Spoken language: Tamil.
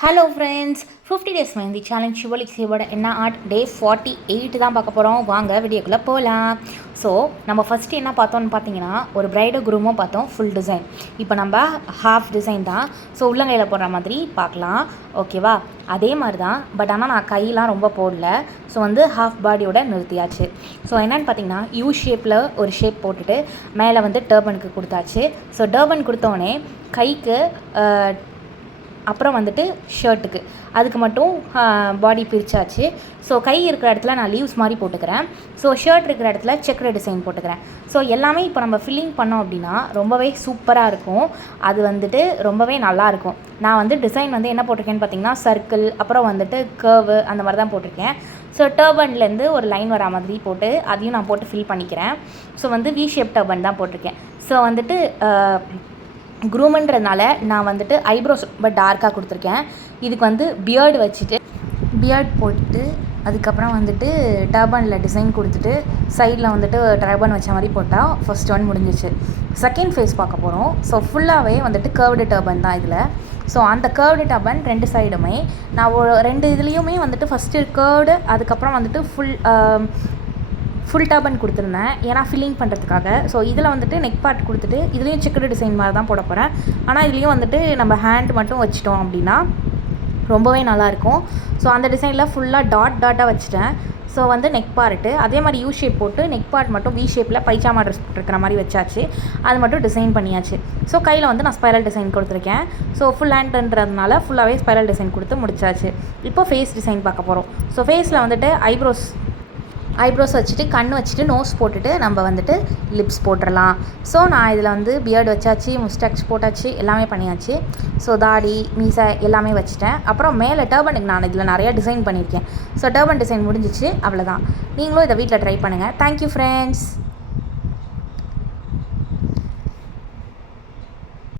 Hello friends, 50 days mehndi challenge சிவலிக்ஸியோட என்ன ஆர்ட் டே 48 தான் பார்க்க போகிறோம். வாங்க வீடியோக்குள்ளே போகலாம். ஸோ நம்ம ஃபஸ்ட்டு என்ன பார்த்தோம்னு பார்த்தீங்கன்னா, ஒரு ப்ரைடு குரூமும் பார்த்தோம், ஃபுல் டிசைன். இப்போ நம்ம ஹாஃப் டிசைன் தான். ஸோ உள்ளங்கையில் போடுற மாதிரி பார்க்கலாம், ஓகேவா? அதே மாதிரி தான், பட் ஆனால் நான் கையெலாம் ரொம்ப போடல. ஸோ ஹாஃப் பாடியோட நிறுத்தியாச்சு. ஸோ என்னென்னு பார்த்தீங்கன்னா, யூ ஷேப்பில் ஒரு ஷேப் போட்டுட்டு மேலே டர்பனுக்கு கொடுத்தாச்சு. ஸோ டர்பன் கொடுத்தோடனே கைக்கு அப்புறம் ஷர்ட்டுக்கு அதுக்கு மட்டும் பாடி பிரித்தாச்சு. ஸோ கை இருக்கிற இடத்துல நான் லீவ்ஸ் மாதிரி போட்டுக்கிறேன். ஸோ ஷர்ட் இருக்கிற இடத்துல செக்குடு டிசைன் போட்டுக்கிறேன். ஸோ எல்லாமே இப்போ நம்ம ஃபில்லிங் பண்ணோம் அப்படின்னா ரொம்பவே சூப்பராக இருக்கும். அது ரொம்பவே நல்லாயிருக்கும். நான் டிசைன் என்ன போட்டிருக்கேன்னு பார்த்தீங்கன்னா, சர்க்கிள், அப்புறம் கர்வு, அந்த மாதிரி தான் போட்டிருக்கேன். ஸோ டர்பன்லேருந்து ஒரு லைன் வரா மாதிரி போட்டு அதையும் நான் போட்டு ஃபில் பண்ணிக்கிறேன். ஸோ வி ஷேப் டர்பன் தான் போட்டிருக்கேன். ஸோ க்ரூம்ன்றதுனால நான் ஐப்ரோஸ் ரொம்ப டார்க்காக கொடுத்துருக்கேன். இதுக்கு பியர்டு வச்சுட்டு பியர்ட் போட்டு அதுக்கப்புறம் டர்பனில் டிசைன் கொடுத்துட்டு சைடில் டர்பன் வச்ச மாதிரி போட்டால் ஃபஸ்ட் ஒன் முடிஞ்சிச்சு. செகண்ட் ஃபேஸ் பார்க்க போகிறோம். ஸோ ஃபுல்லாகவே கர்வ்டு டர்பன் தான் இதில். ஸோ அந்த கர்வ்டு டர்பன் ரெண்டு சைடுமே நான் ரெண்டு இதுலேயுமே ஃபஸ்ட்டு கர்வ்டு, அதுக்கப்புறம் ஃபுல் டர்பன் கொடுத்துருந்தேன், ஏன்னா ஃபில்லிங் பண்ணுறதுக்காக. ஸோ இதில் நெக் பார்ட் கொடுத்துட்டு இதுலேயும் செக்குடு டிசைன் மாதிரி தான் போட போகிறேன். ஆனால் இதுலேயும் நம்ம ஹேண்ட் மட்டும் வச்சிட்டோம் அப்படின்னா ரொம்பவே நல்லாயிருக்கும். ஸோ அந்த டிசைனில் ஃபுல்லாக டாட்டாக வச்சுட்டேன். ஸோ நெக் பார்ட்டு அதே மாதிரி யூ ஷேப் போட்டு நெக் பார்ட் மட்டும் வி ஷேப்பில் பைஜாமா ட்ரெஸ் போட்டுருக்கிற மாதிரி வச்சாச்சு. அது மட்டும் டிசைன் பண்ணியாச்சு. ஸோ கையில் நான் ஸ்பைரல் டிசைன் கொடுத்துருக்கேன். ஸோ ஃபுல் ஹேண்டுன்றதுனால ஃபுல்லாகவே ஸ்பைரல் டிசைன் கொடுத்து முடிச்சாச்சு. இப்போ ஃபேஸ் டிசைன் பார்க்க போகிறோம். ஸோ ஃபேஸில் ஐப்ரோஸ் வச்சுட்டு கண் வச்சுட்டு நோஸ் போட்டுட்டு நம்ம லிப்ஸ் போட்டுடலாம். ஸோ நான் இதில் பியர்டு வச்சாச்சு, முஸ்டாக்ஸ் போட்டாச்சு, எல்லாமே பண்ணியாச்சு. ஸோ தாடி, மீசை எல்லாமே வச்சுட்டேன். அப்புறம் மேலே டர்பனுக்கு நான் இதில் நிறையா டிசைன் பண்ணியிருக்கேன். ஸோ டர்பன் டிசைன் முடிஞ்சிச்சு, அவ்வளோதான். நீங்களும் இதை வீட்டில் ட்ரை பண்ணுங்கள். Thank you friends.